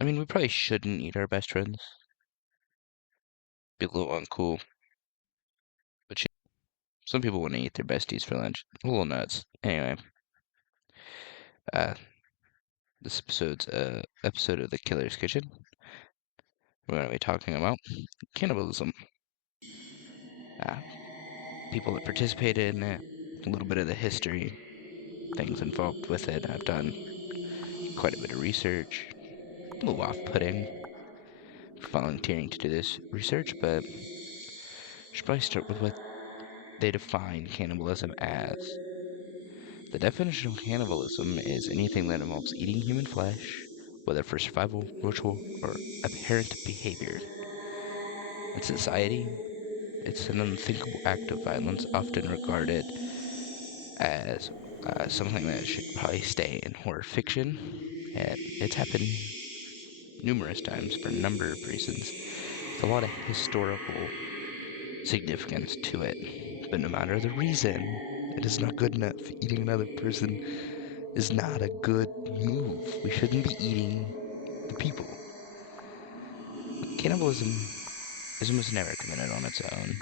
I mean, we probably shouldn't eat our best friends. Be a little uncool. But some people want to eat their besties for lunch. A little nuts. Anyway, uh, this episode's episode of the Killer's Kitchen. We're going to be talking about cannibalism. Uh, People that participated in it, a little bit of the history, things involved with it. I've done quite a bit of research. A little off-putting for volunteering to do this research, but should probably start with what they define cannibalism as. The definition of cannibalism is anything that involves eating human flesh, whether for survival, ritual, or apparent behavior. In society, it's an unthinkable act of violence, often regarded as something that should probably stay in horror fiction. And it's happened numerous times for a number of reasons, with a lot of historical significance to it. But no matter the reason, it is not good enough. Eating another person is not a good move. We shouldn't be eating the people. Cannibalism is almost never committed on its own.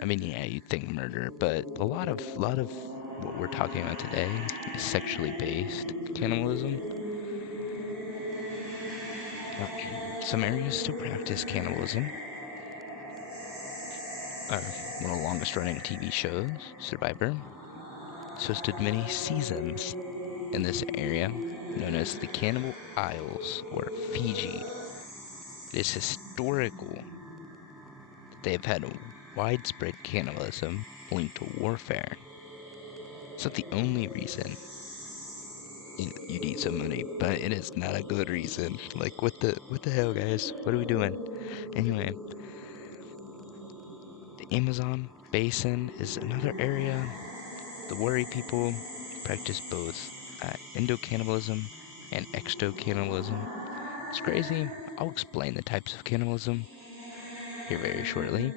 I mean, yeah, you'd think murder, but a lot of what we're talking about today is sexually based cannibalism. Uh, some areas still practice cannibalism. One of the longest running TV shows, Survivor, has hosted many seasons in this area known as the Cannibal Isles or Fiji. It is historical that they have had widespread cannibalism linked to warfare. It's not the only reason you'd eat somebody, but it is not a good reason. Like what the hell, guys? What are we doing? Anyway, the Amazon basin is another area. The Worry people practice both endocannibalism and extocannibalism. It's crazy. I'll explain the types of cannibalism here very shortly.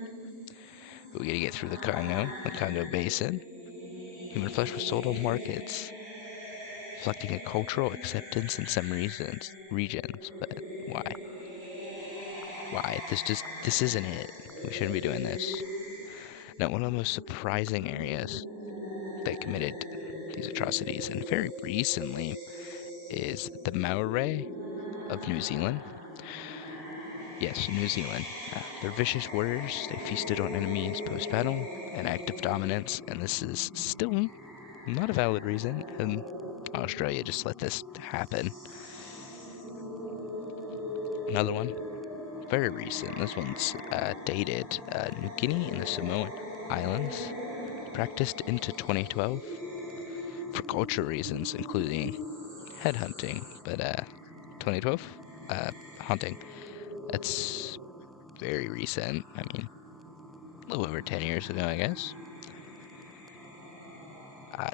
But we gotta get through the Congo Basin. Human flesh was sold on markets, reflecting a cultural acceptance in some regions. But why? Why? This isn't it. We shouldn't be doing this. Now, one of the most surprising areas that committed these atrocities, and very recently, is the Maori of New Zealand. Yes, New Zealand. They're vicious warriors. They feasted on enemies post-battle, an act of dominance, and this is still not a valid reason, and Australia just let this happen. Another one, very recent. This one's dated. New Guinea and the Samoan Islands practiced into 2012 for cultural reasons, including headhunting. But 2012, uh, hunting. That's very recent. I mean, a little over 10 years ago, I guess.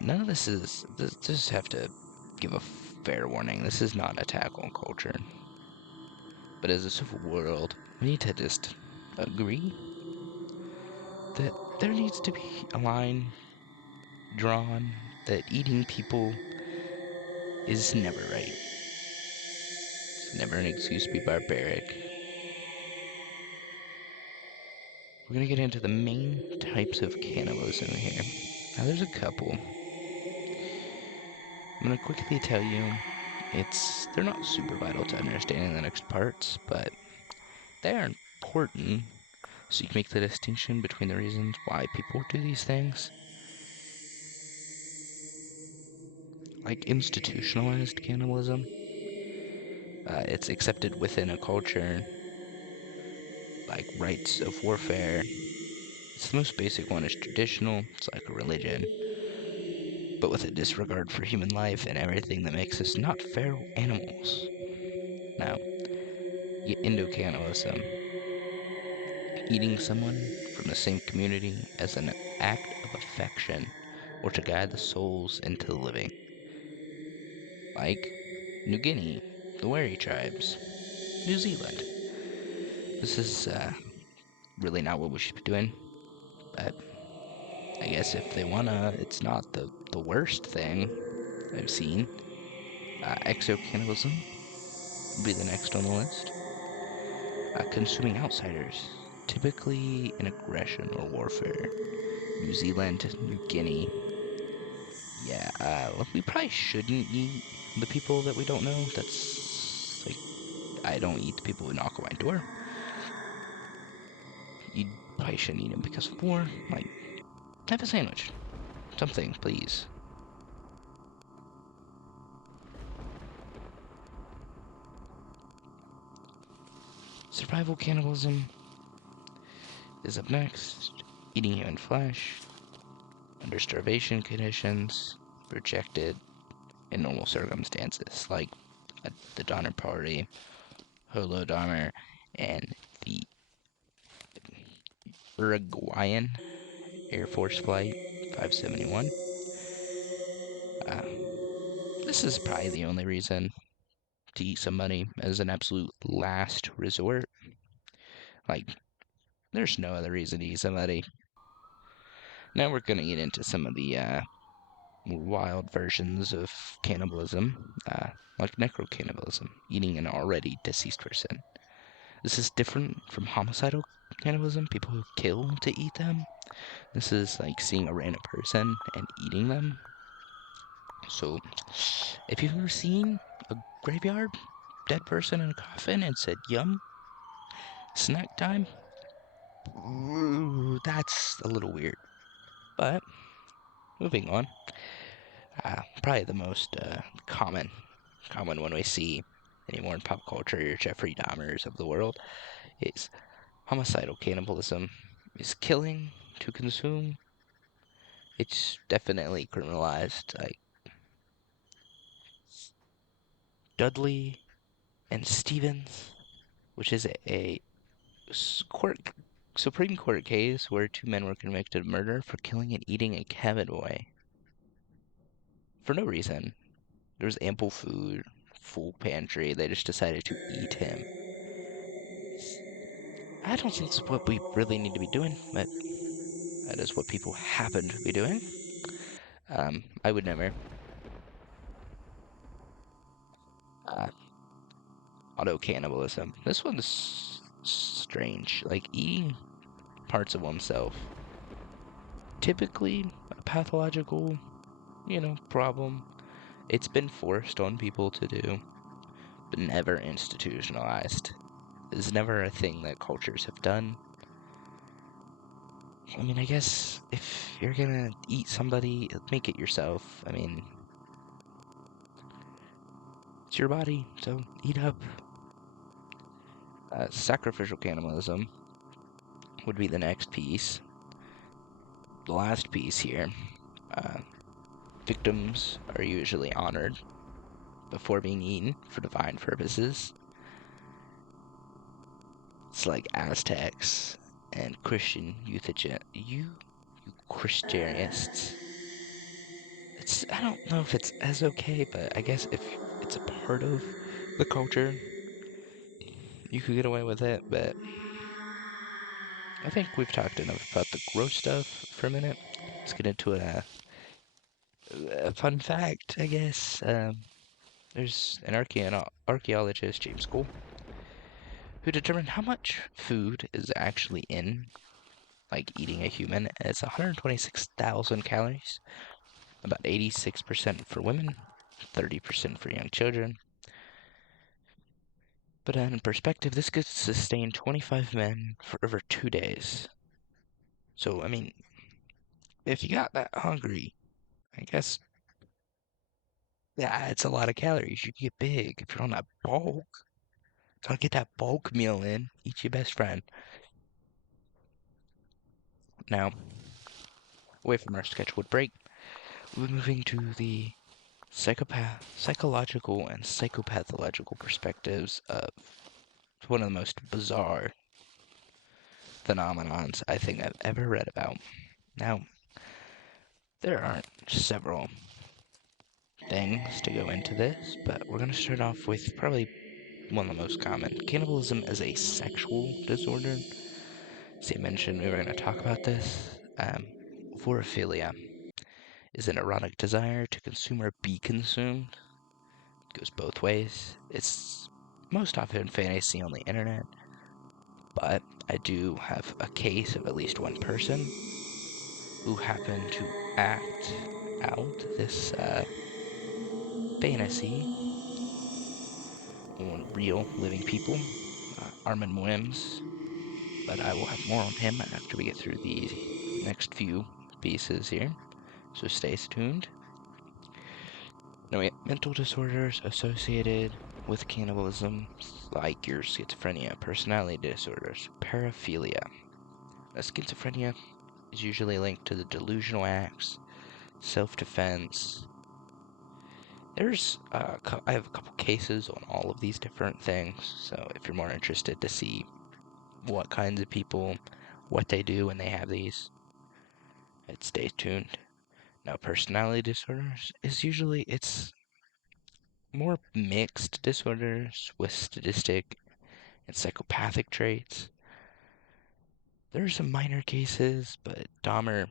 None of this is. This just have to give a fair warning. This is not an attack on culture. But as a civil world, we need to just agree that there needs to be a line drawn that eating people is never right. It's never an excuse to be barbaric. We're going to get into the main types of cannibalism here. Now, there's a couple. I'm going to quickly tell you they're not super vital to understanding the next parts, but they are important so you can make the distinction between the reasons why people do these things. Like institutionalized cannibalism, it's accepted within a culture, like rites of warfare. It's the most basic one is traditional, it's like a religion, but with a disregard for human life and everything that makes us not feral animals. Now, you get endocannibalism, eating someone from the same community as an act of affection or to guide the souls into the living. Like New Guinea, the Wari tribes, New Zealand. This is really not what we should be doing, but I guess if they wanna, it's not the worst thing I've seen. Exocannibalism. would be the next on the list. Consuming outsiders, typically in aggression or warfare. New Zealand, New Guinea. Yeah, we probably shouldn't eat the people that we don't know. That's like, I don't eat the people who knock on my door. You probably shouldn't eat them because of war. Like, have a sandwich. Something, please. Survival cannibalism is up next. Eating human flesh under starvation conditions, rejected in normal circumstances, like the Donner Party, Holodomor, and the Uruguayan Air Force Flight 571. Uh, this is probably the only reason to eat somebody as an absolute last resort. Like, there's no other reason to eat somebody. Now we're going to get into some of the more wild versions of cannibalism, like necrocannibalism, eating an already deceased person. This is different from homicidal cannibalism, people who kill to eat them. This is like seeing a random person and eating them. So, if you've ever seen a graveyard, dead person in a coffin and said, "Yum, snack time," ooh, that's a little weird. But, moving on, probably the most common one we see anymore in pop culture, your Jeffrey Dahmers of the world, is homicidal cannibalism. Is killing to consume. It's definitely criminalized. Like Dudley and Stevens, which is a court Supreme Court case where two men were convicted of murder for killing and eating a cabin boy for no reason. There was ample food, full pantry. They just decided to eat him. I don't think that's what we really need to be doing, but that is what people happen to be doing. I would never. Uh, Auto cannibalism. This one's strange. Like eating parts of oneself. Typically a pathological, problem. It's been forced on people to do, but never institutionalized. It's never a thing that cultures have done. I mean, I guess if you're gonna eat somebody, make it yourself. I mean, it's your body, so eat up. Sacrificial cannibalism would be the next piece. The last piece here. Uh, Victims are usually honored before being eaten for divine purposes. It's like Aztecs and Christian you Christianists. I don't know if it's as okay, but I guess if it's a part of the culture, you could get away with it. But I think we've talked enough about the gross stuff for a minute. Let's get into a fun fact, I guess. There's an archaeologist, James Cole, who determined how much food is actually in, like, eating a human. And it's 126,000 calories, about 86% for women, 30% for young children. But in perspective, this could sustain 25 men for over 2 days. So, I mean, if you got that hungry, I guess, yeah, it's a lot of calories. You get big if you're on that bulk. Gotta get that bulk meal in. Eat your best friend. Now, away from our scheduled break, we're moving to the psychological and psychopathological perspectives of one of the most bizarre phenomenons I think I've ever read about. Now, there aren't several things to go into this, but we're going to start off with probably one of the most common. Cannibalism as a sexual disorder. See, I mentioned we were going to talk about this. Vorophilia is an erotic desire to consume or be consumed. It goes both ways. It's most often fantasy on the internet, but I do have a case of at least one person who happened to act out this fantasy on real living people, Armin Wims, but I will have more on him after we get through the next few pieces here, so stay tuned. Now we have mental disorders associated with cannibalism, like your schizophrenia, personality disorders, paraphilia. Now, schizophrenia is usually linked to the delusional acts, self-defense. I have a couple cases on all of these different things, so if you're more interested to see what kinds of people, what they do when they have these, stay tuned. Now, personality disorders it's more mixed disorders with sadistic and psychopathic traits. There are some minor cases, but Dahmer,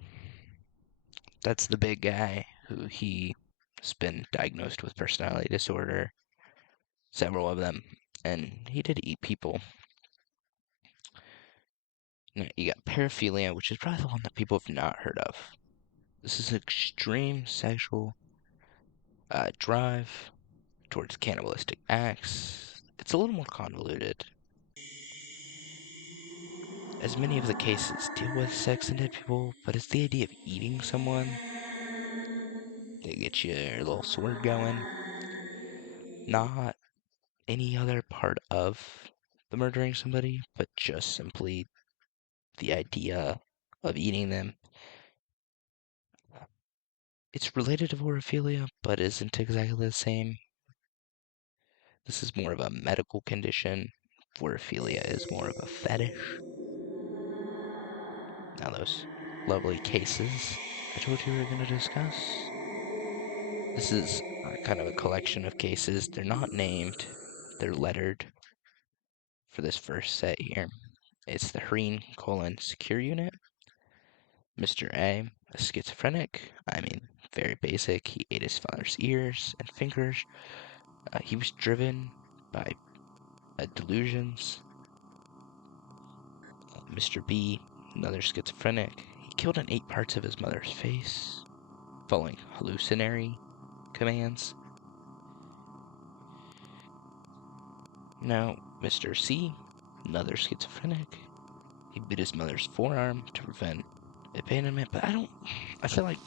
that's the big guy who has been diagnosed with personality disorder, several of them, and he did eat people. Now, you got paraphilia, which is probably the one that people have not heard of. This is extreme sexual drive towards cannibalistic acts. It's a little more convoluted, as many of the cases deal with sex and dead people, but it's the idea of eating someone that gets your little sword going, not any other part of the murdering somebody, but just simply the idea of eating them. It's related to vorophilia, but isn't exactly the same. This is more of a medical condition. Vorophilia is more of a fetish. Now, those lovely cases I told you we were going to discuss. This is kind of a collection of cases. They're not named, they're lettered for this first set here. It's the Hreen colon secure unit. Mr. A, a schizophrenic. I mean, very basic. He ate his father's ears and fingers. He was driven by delusions. Mr. B, another schizophrenic. He killed and ate parts of his mother's face, following hallucinatory commands. Now, Mr. C, another schizophrenic. He bit his mother's forearm to prevent abandonment, but I feel like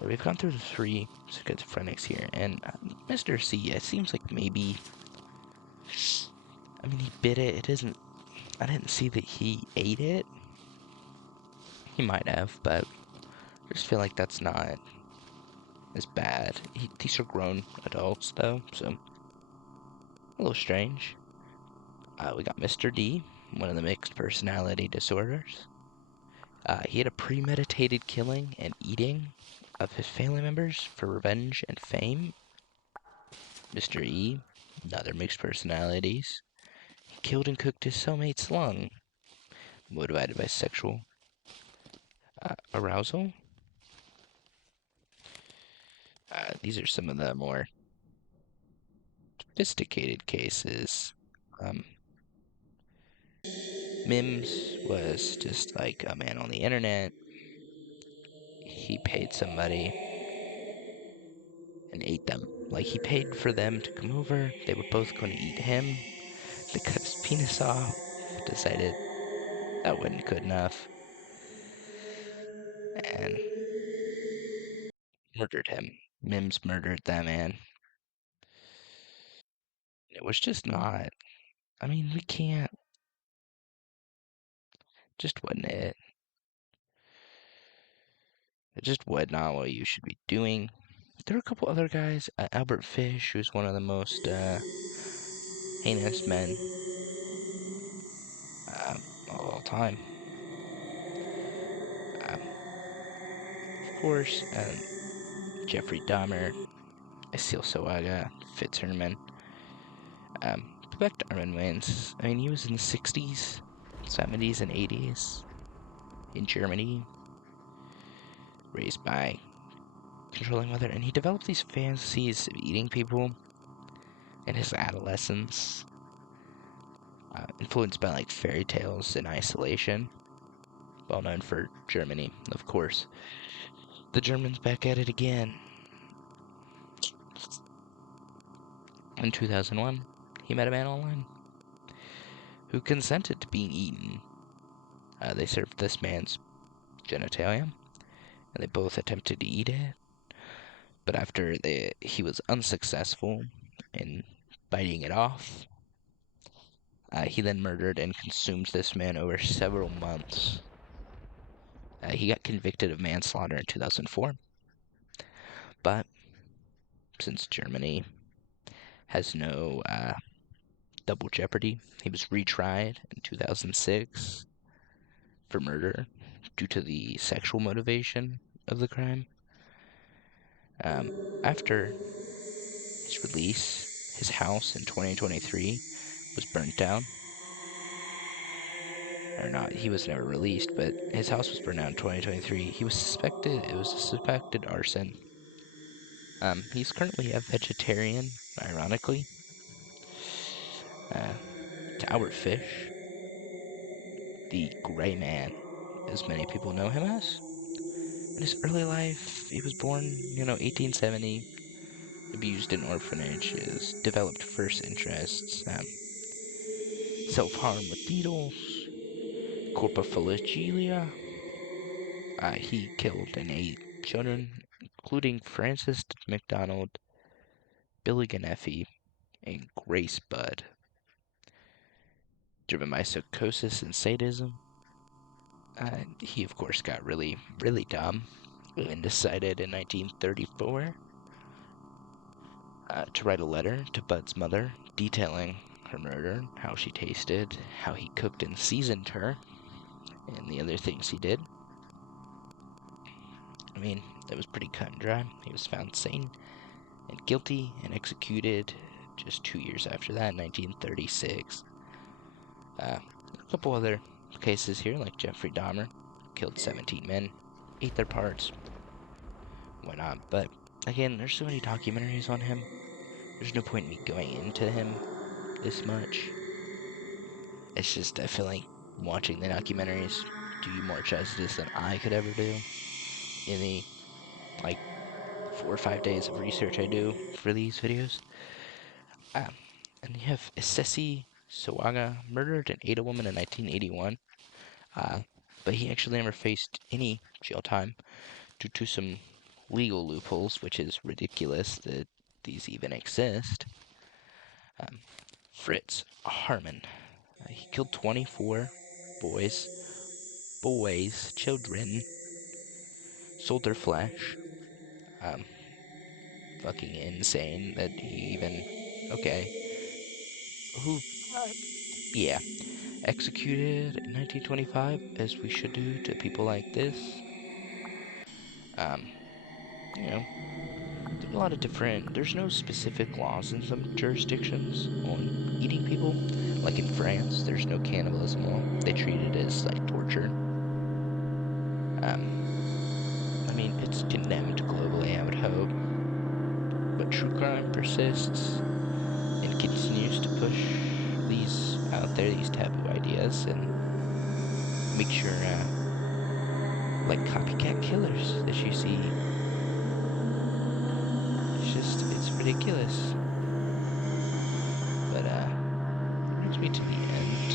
we've gone through the three schizophrenics here, and Mr. C, it seems like maybe, I mean, he bit it. I didn't see that he ate it. He might have, but I just feel like that's not as bad. These are grown adults, though, so a little strange. We got Mr. D, one of the mixed personality disorders. He had a premeditated killing and eating of his family members for revenge and fame. Mr. E, another mixed personalities. He killed and cooked his cellmate's lung, motivated by sexual arousal. These are some of the more sophisticated cases. Mims was just like a man on the internet. He paid somebody and ate them. Like, he paid for them to come over. They were both going to eat him. They cut his penis off, decided that wasn't good enough, and murdered him. Mims murdered that man. It was just not, I mean, we can't, just wasn't it. It just was not what you should be doing. There were a couple other guys. Albert Fish, who's one of the most heinous men of all time. Um, of course, Jeffrey Dahmer, Asil Soaga, Fitz Herman. But back to Armin Wayans. I mean, he was in the 60s, 70s, and 80s in Germany, raised by controlling mother, and he developed these fantasies of eating people in his adolescence. influenced by like fairy tales and isolation. Well known for Germany, of course. The Germans back at it again. In 2001, he met a man online who consented to being eaten. They served this man's genitalia, and they both attempted to eat it. But after he was unsuccessful in biting it off, he then murdered and consumed this man over several months. He got convicted of manslaughter in 2004, but since Germany has no double jeopardy, he was retried in 2006 for murder due to the sexual motivation of the crime. After his release, his house in 2023 was burnt down. Or not, he was never released, but his house was burned down in 2023. He was suspected, it was a suspected arson. He's currently a vegetarian, ironically. To Albert Fish, the Gray Man, as many people know him as. In his early life, he was born, 1870, abused in orphanages, developed first interests, self-harm with needles, corpophilia. He killed and ate children, including Francis McDonald, Billy Ganeffi, and Grace Budd. Driven by psychosis and sadism, he of course got really, really dumb and decided in 1934 to write a letter to Bud's mother detailing her murder, how she tasted, how he cooked and seasoned her, and the other things he did. I mean, it was pretty cut and dry. He was found sane and guilty and executed just 2 years after that, in 1936. A couple other cases here, like Jeffrey Dahmer, killed 17 men, ate their parts, why not? But again, there's so many documentaries on him. There's no point in me going into him this much. It's just, I feel like watching the documentaries do you more justice than I could ever do in the, like, 4 or 5 days of research I do for these videos. And you have Isesi Sawaga murdered and ate a woman in 1981. But he actually never faced any jail time due to some legal loopholes, which is ridiculous that these even exist. Fritz Harman. He killed 24 boys, children, sold their flesh. Um, Fucking insane that he even, okay, who, yeah, executed in 1925, as we should do to people like this. Um, you know, there's a lot of different, there's no specific laws in some jurisdictions on eating people. Like in France, there's no cannibalism law. They treat it as like torture. I mean, it's condemned globally, I would hope. But true crime persists and continues to push these out there, these taboo ideas, and make sure, like copycat killers that you see. It's ridiculous. But, that brings me to the end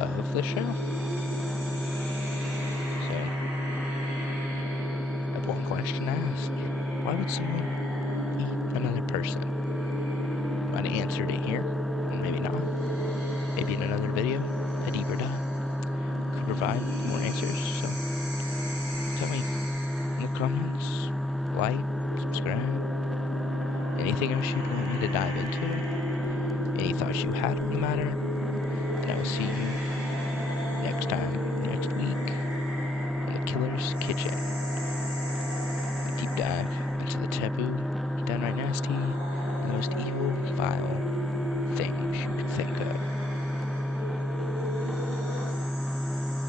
of the show. So, I have one question to ask. Why would someone eat another person? Might have answered it here, and maybe not. Maybe in another video, a deeper dive could provide more answers. So, tell me in the comments, like, subscribe, anything else you'd want me to dive into, any thoughts you had on the matter, and I will see you next time, next week, on the Killer's Kitchen. A deep dive into the taboo, downright nasty, and most evil, vile things you could think of.